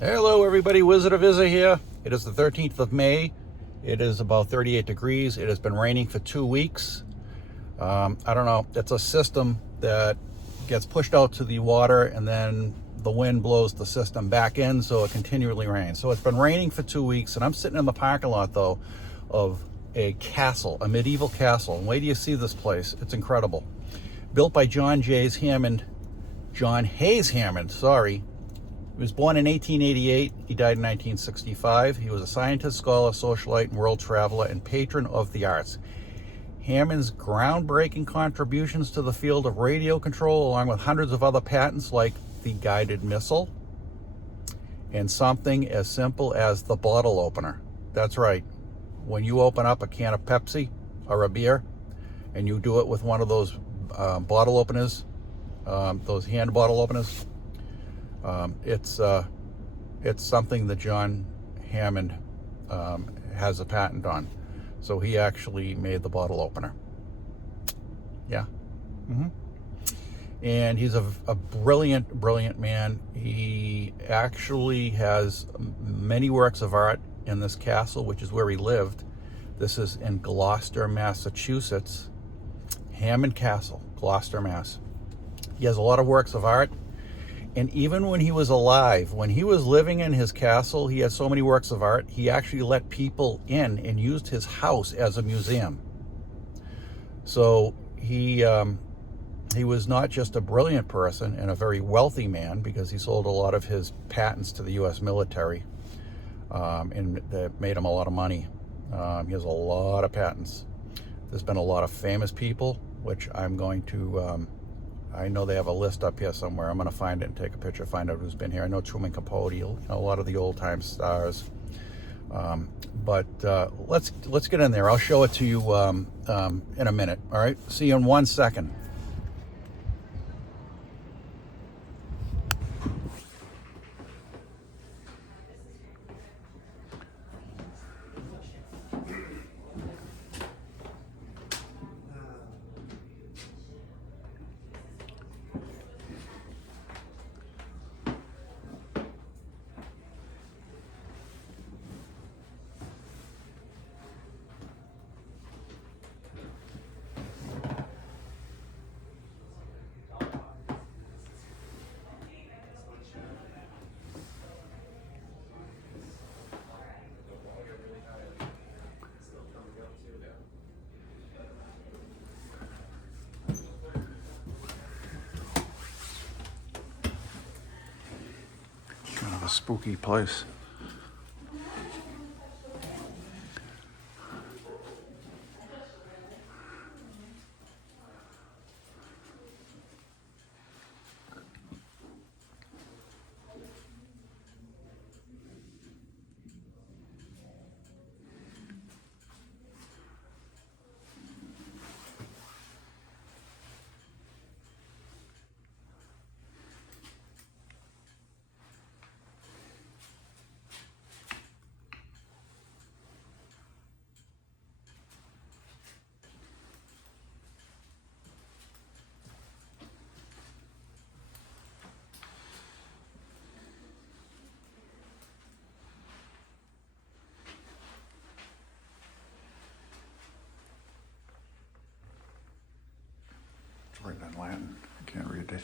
Hello everybody, Wizard of Izza here. It is the 13th of May. It is about 38 degrees. It has been raining for 2 weeks. I don't know, it's a system that gets pushed out to the water and then the wind blows the system back in, so it continually rains. So it's been raining for 2 weeks, and I'm sitting in the parking lot though of a castle, a medieval castle. And wait till you see this place, it's incredible. Built by John Hayes Hammond. He was born in 1888. He died in 1965. He was a scientist, scholar, socialite, and world traveler, and patron of the arts. Hammond's groundbreaking contributions to the field of radio control, along with hundreds of other patents like the guided missile and something as simple as the bottle opener. That's right. When you open up a can of Pepsi or a beer and you do it with one of those bottle openers, those hand bottle openers, it's something that John Hammond has a patent on. So he actually made the bottle opener. Yeah. And he's a brilliant man. He actually has many works of art in this castle, which is where he lived. This is in Gloucester, Massachusetts. Hammond Castle, Gloucester, Mass. He has a lot of works of art. And even when he was alive, when he was living in his castle, he had so many works of art, he actually let people in and used his house as a museum. So he was not just a brilliant person and a very wealthy man, because he sold a lot of his patents to the U.S. military, and that made him a lot of money. He has a lot of patents. There's been a lot of famous people, which I'm going to... I know they have a list up here somewhere. I'm going to find it and take a picture, find out who's been here. I know Truman Capote, a lot of the old-time stars. But let's get in there. I'll show it to you in a minute. All right? See you in 1 second. Kind of a spooky place. It's written in Latin. I can't read it.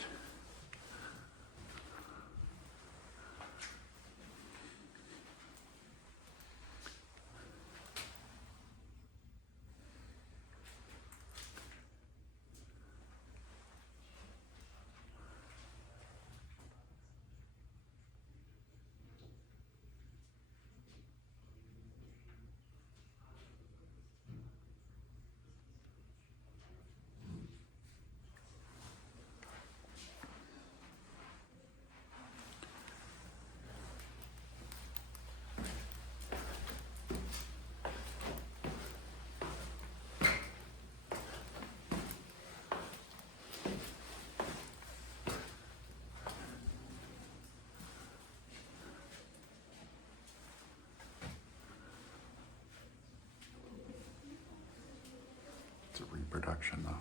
It's a reproduction, though.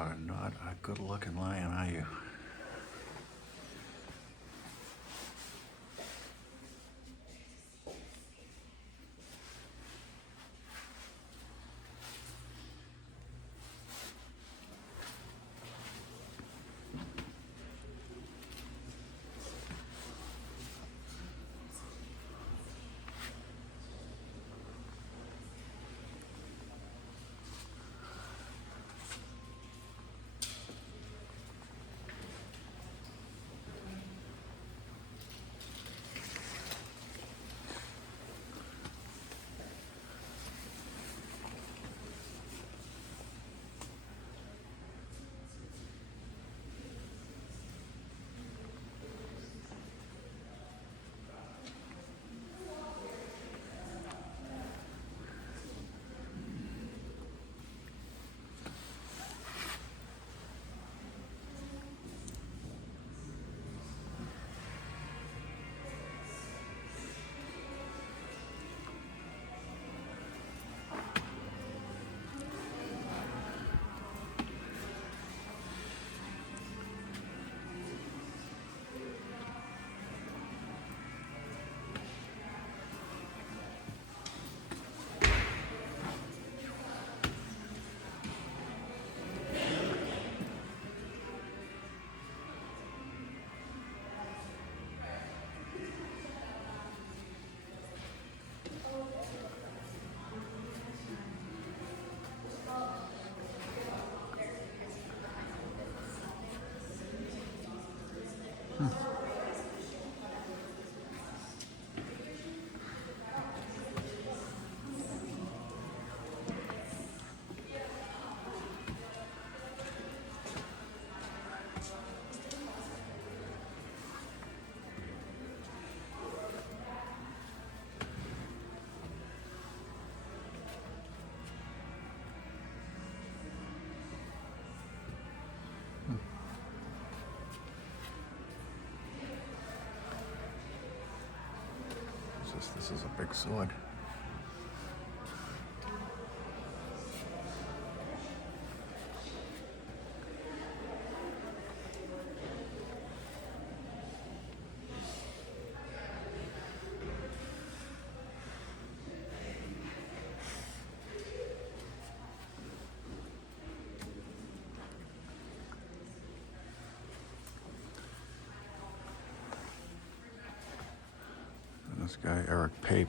are not a good-looking lion, are you? This is a big sword. And this guy, Eric Pape,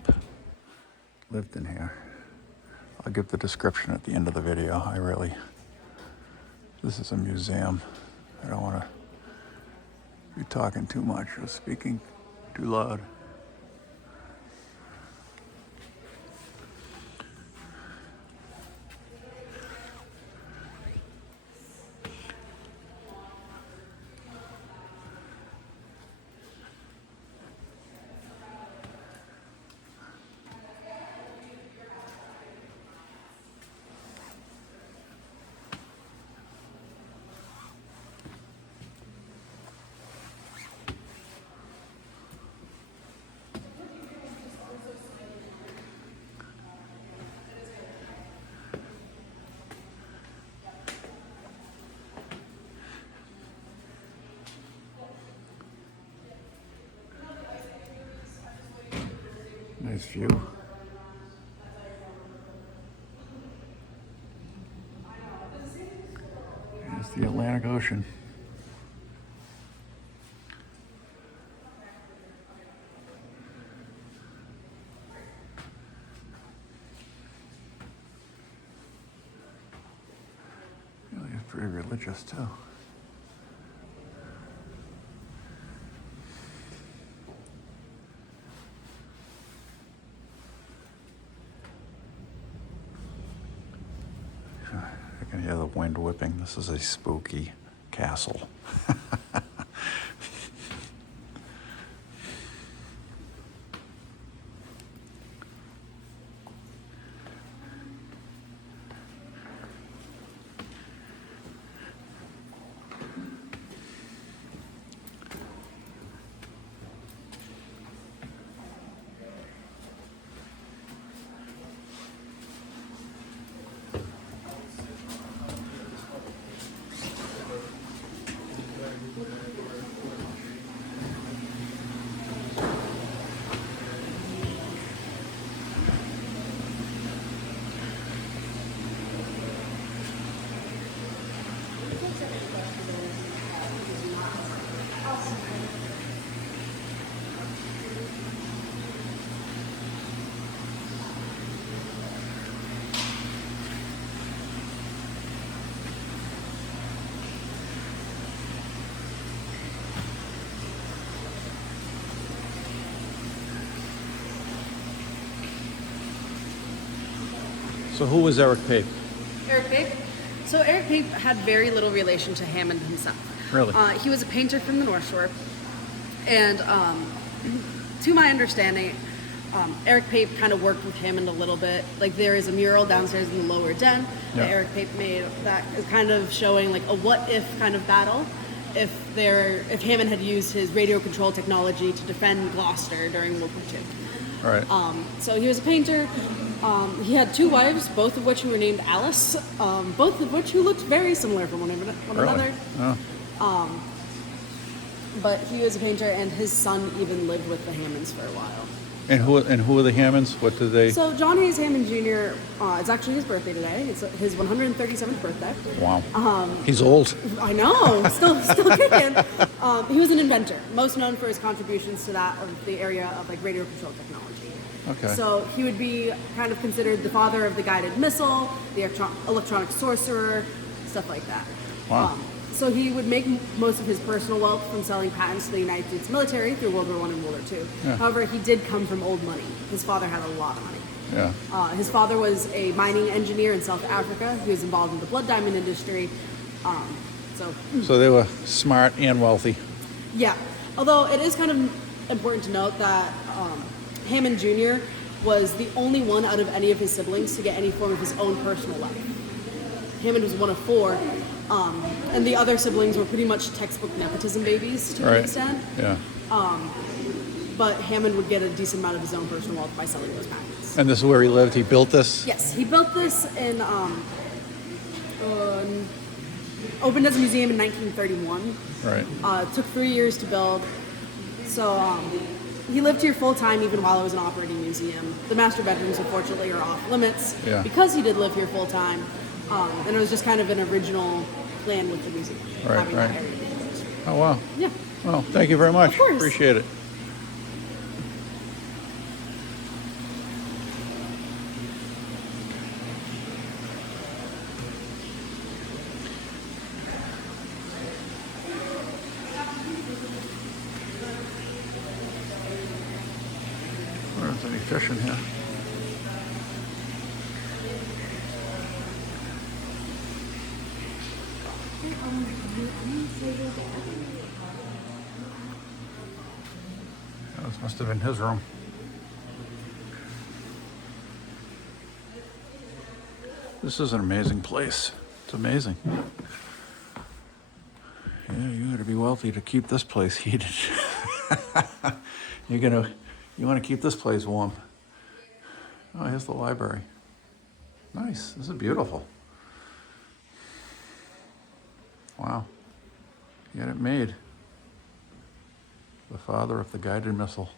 lived in here. I'll give the description at the end of the video. This is a museum. I don't want to be talking too much or speaking too loud. Nice view. There's the Atlantic Ocean. It's pretty religious too. I can hear the wind whipping. This is a spooky castle. So who was Eric Pape? Eric Pape? So Eric Pape had very little relation to Hammond himself. Really? He was a painter from the North Shore. And to my understanding, Eric Pape kind of worked with Hammond a little bit. Like there is a mural downstairs in the lower den that Eric Pape made that is kind of showing like a what if kind of battle if Hammond had used his radio control technology to defend Gloucester during World War II. All right. So he was a painter. He had 2 wives, both of which who were named Alice, both of which who looked very similar from one another. Oh. But he was a painter, and his son even lived with the Hammonds for a while. And who are the Hammonds? What did they? So John Hayes Hammond Jr. It's actually his birthday today. It's his 137th birthday. Wow. He's old. I know, still kicking. He was an inventor, most known for his contributions to that of the area of like radio control technology. Okay. So he would be kind of considered the father of the guided missile, the electronic sorcerer, stuff like that. Wow. So he would make most of his personal wealth from selling patents to the United States military through World War I and World War II. Yeah. However, he did come from old money. His father had a lot of money. Yeah. His father was a mining engineer in South Africa. He was involved in the blood diamond industry. So they were smart and wealthy. Yeah. Although it is kind of important to note that Hammond Jr. was the only one out of any of his siblings to get any form of his own personal life. Hammond was one of 4. And the other siblings were pretty much textbook nepotism babies to an extent. Yeah. But Hammond would get a decent amount of his own personal wealth by selling those patents. And this is where he lived? He built this? Yes, he built this in opened as a museum in 1931. Right. It took 3 years to build. So he lived here full time even while it was an operating museum. The master bedrooms, unfortunately, are off limits because he did live here full time. And it was just kind of an original plan with the museum. Right. That area. Oh, wow. Yeah. Well, thank you very much. Of course. Appreciate it. I wonder if there's any fish in here. This must have been his room. This is an amazing place. It's amazing. Yeah, you gotta be wealthy to keep this place heated. You want to keep this place warm. Oh, here's the library. Nice. This is beautiful. Wow. He had it made. The father of the guided missile.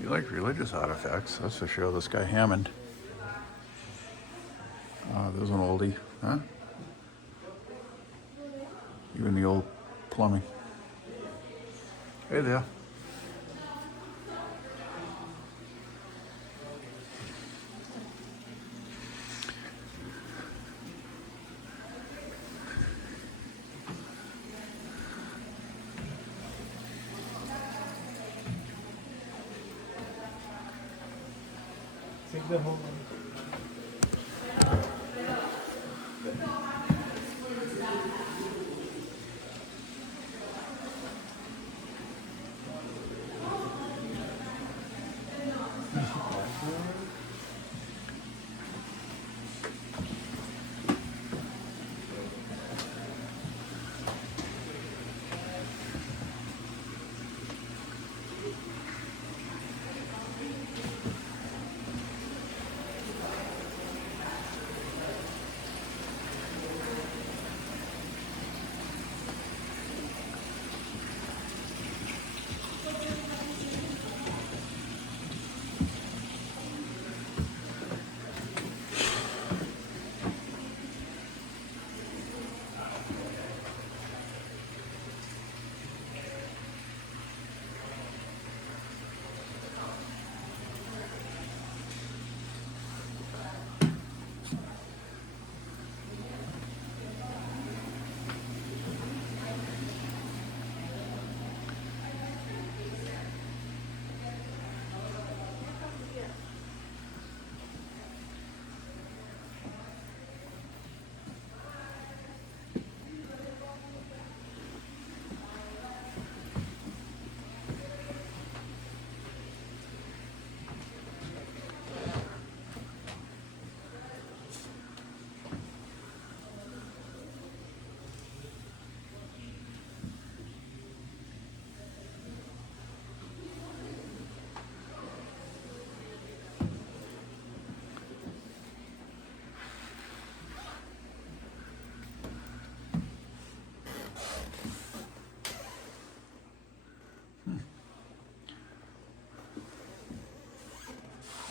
You like religious artifacts, that's for sure. This guy Hammond. There's an oldie, huh? Even the old plumbing. Hey there. Take the whole one.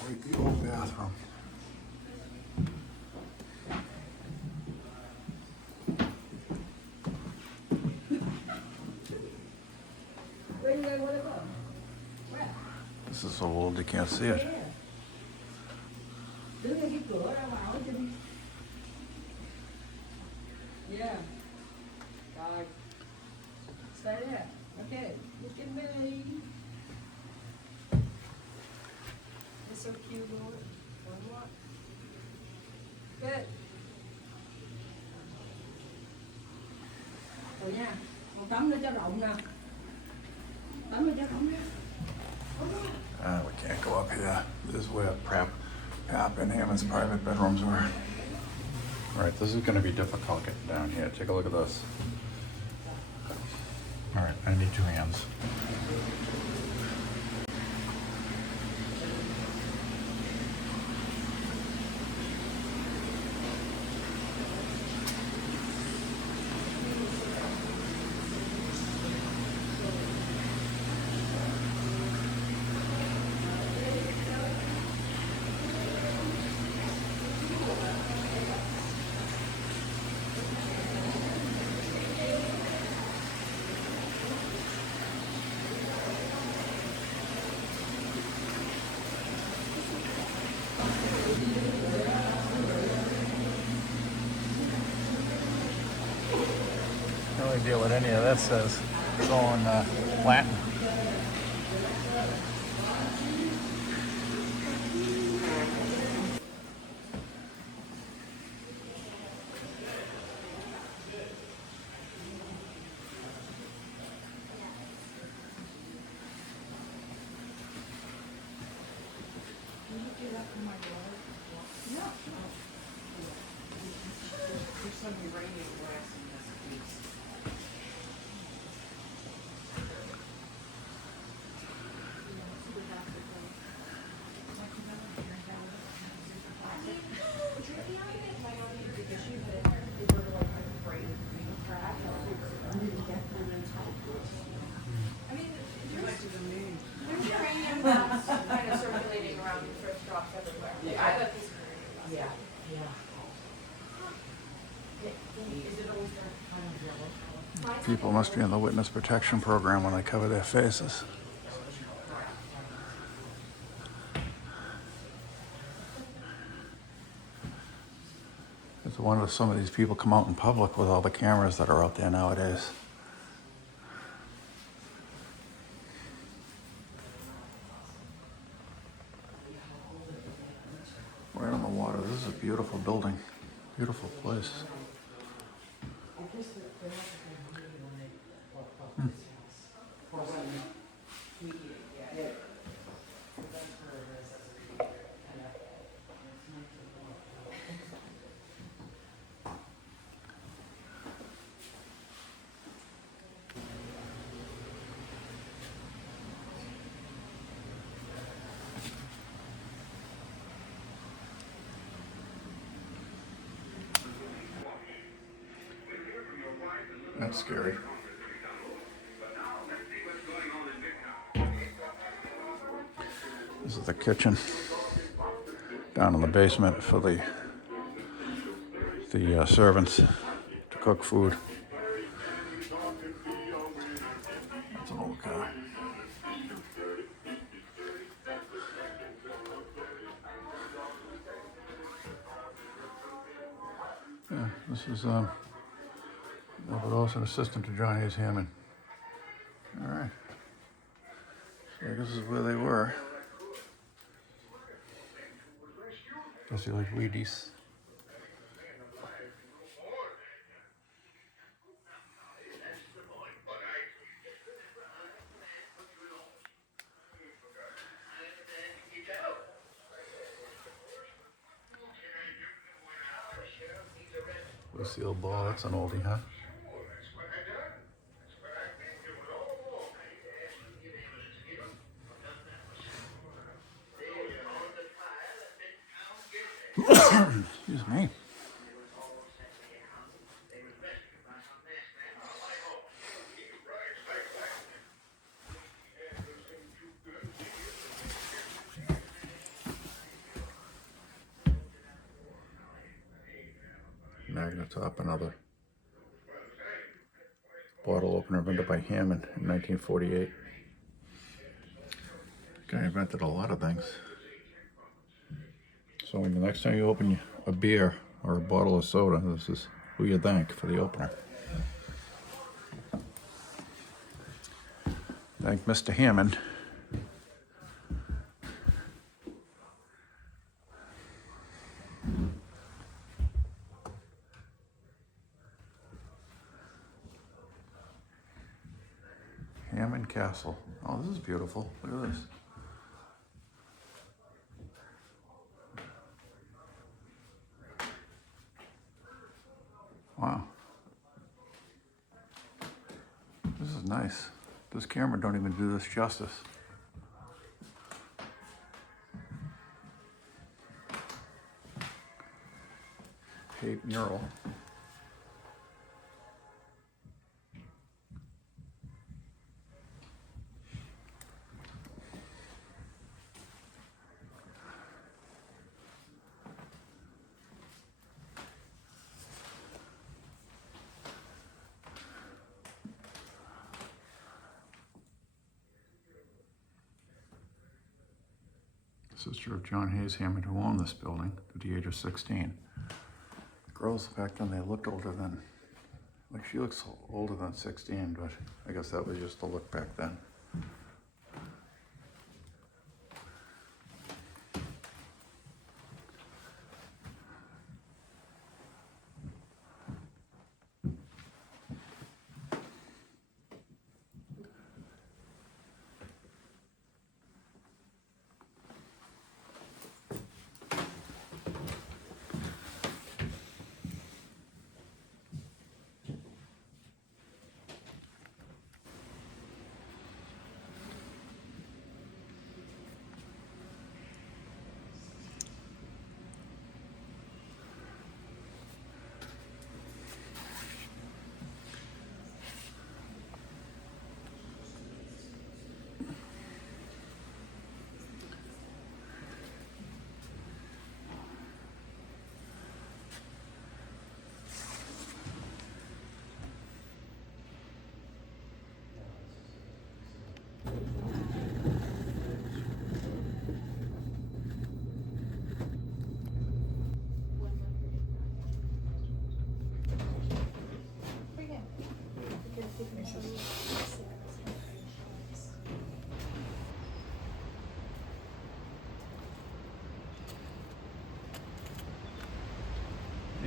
Like the old bathroom. This is so old you can't see it. Yeah. Rồi. Stay there. Okay. Look at Millie. It's so cute, Lord. One more. Good. Rồi nha. Còn tắm nữa cho rộng nè. Tắm nữa cho rộng nè. We can't go up here. This is where Pap and Hammond's private bedrooms were. All right, this is going to be difficult getting down here. Take a look at this. All right, I need two hands. No idea what any of that says. It's all in Latin. There's some uranium glass in this piece. I mean, there's uranium glass. Yeah, yeah. Is it always that kind of yellow color? People must be in the witness protection program when they cover their faces. It's a wonder some of these people come out in public with all the cameras that are out there nowadays. Right on the water. This is a beautiful building. Beautiful place. That's scary. This is the kitchen down in the basement for the servants to cook food. That's an old car. Yeah, this is Albert Olson, assistant to John Hayes Hammond. All right. So I guess this is where they were. Guess you like Wheaties. Lucille Ball, that's an oldie, huh? Excuse me. Magnetop, another bottle opener invented by Hammond in 1948. Guy invented a lot of things. So when the next time you open a beer or a bottle of soda, this is who you thank for the opener. Thank Mr. Hammond. Hammond Castle. Oh, this is beautiful. Look at this. Wow. This is nice. This camera don't even do this justice. Cape mural. Sister of John Hayes Hammond, who owned this building at the age of 16. Girls back then, they looked older than, like she looks older than 16, but I guess that was just the look back then.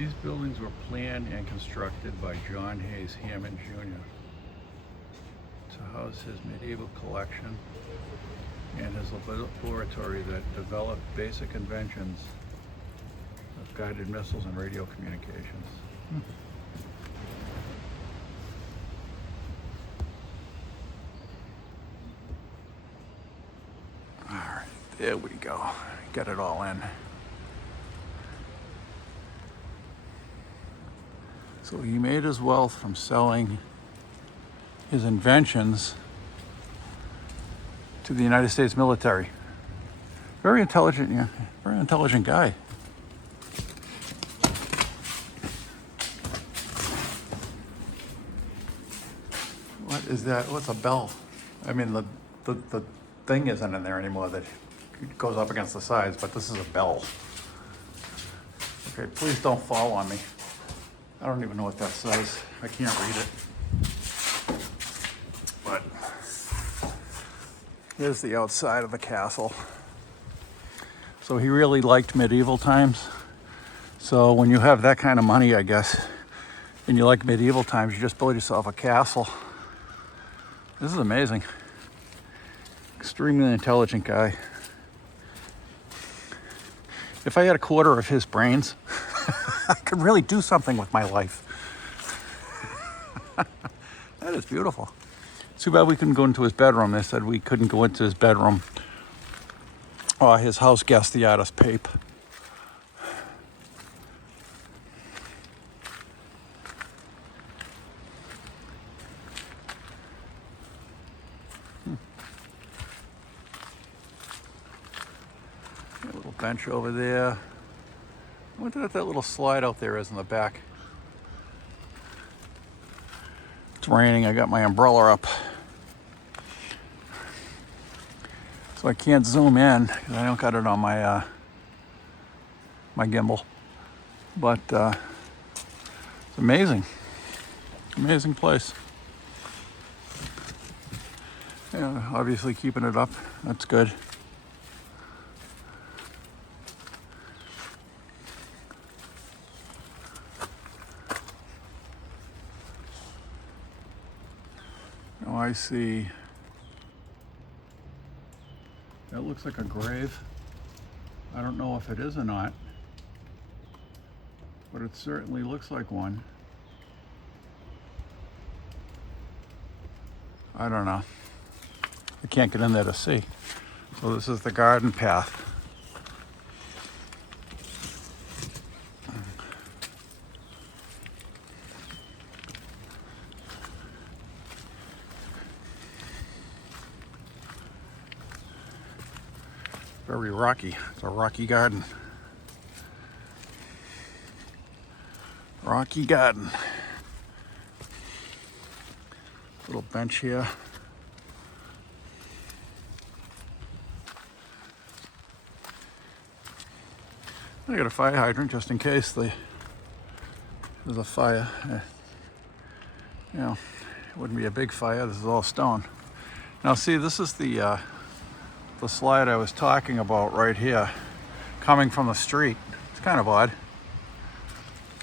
These buildings were planned and constructed by John Hayes Hammond Jr. to house his medieval collection and his laboratory that developed basic inventions of guided missiles and radio communications. All right, there we go. Got it all in. So he made his wealth from selling his inventions to the United States military. Very intelligent, yeah, very intelligent guy. What is that? What's a bell? I mean, the thing isn't in there anymore that goes up against the sides, but this is a bell. Okay, please don't fall on me. I don't even know what that says. I can't read it. But here's the outside of the castle. So he really liked medieval times. So when you have that kind of money, I guess, and you like medieval times, you just build yourself a castle. This is amazing. Extremely intelligent guy. If I had a quarter of his brains, I could really do something with my life. That is beautiful. Too bad we couldn't go into his bedroom. They said we couldn't go into his bedroom. His house guest, the artist Pape. A little bench over there. I wonder what that little slide out there is in the back. It's raining. I got my umbrella up. So I can't zoom in because I don't got it on my my gimbal. But it's amazing. Amazing place. Yeah, obviously keeping it up. That's good. Oh, I see. That looks like a grave. I don't know if it is or not, but it certainly looks like one. I don't know. I can't get in there to see. So this is the garden path. Very rocky. It's a rocky garden. Rocky garden. Little bench here. I got a fire hydrant just in case there's a fire. You know, it wouldn't be a big fire. This is all stone. Now see, this is the slide I was talking about right here, coming from the street. It's kind of odd.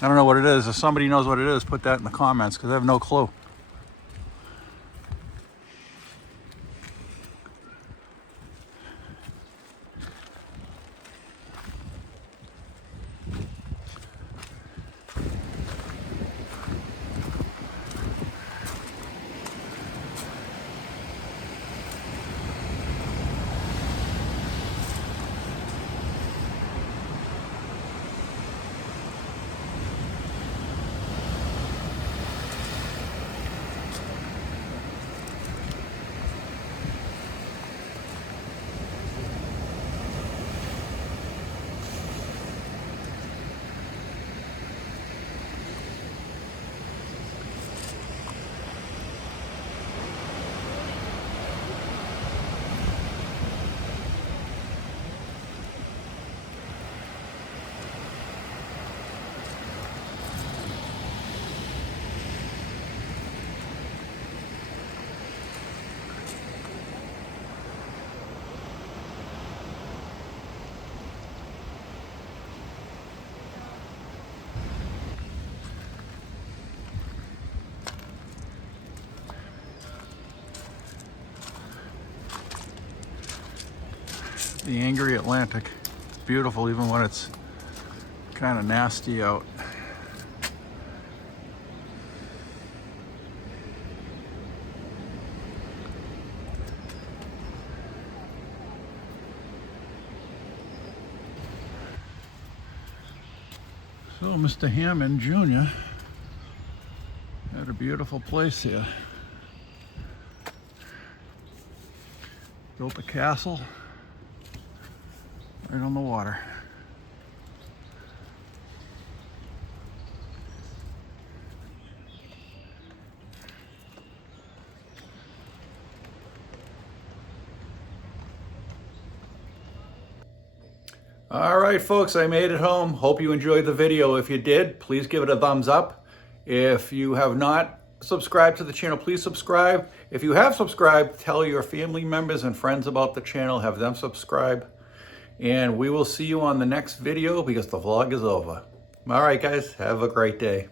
I don't know what it is. If somebody knows what it is, put that in the comments because I have no clue. the angry Atlantic. It's beautiful even when it's kind of nasty out. So Mr. Hammond Jr. had a beautiful place here. Built a castle right on the water. All right, folks, I made it home. Hope you enjoyed the video. If you did, please give it a thumbs up. If you have not subscribed to the channel, please subscribe. If you have subscribed, tell your family members and friends about the channel, have them subscribe. And we will see you on the next video because the vlog is over. All right, guys, have a great day.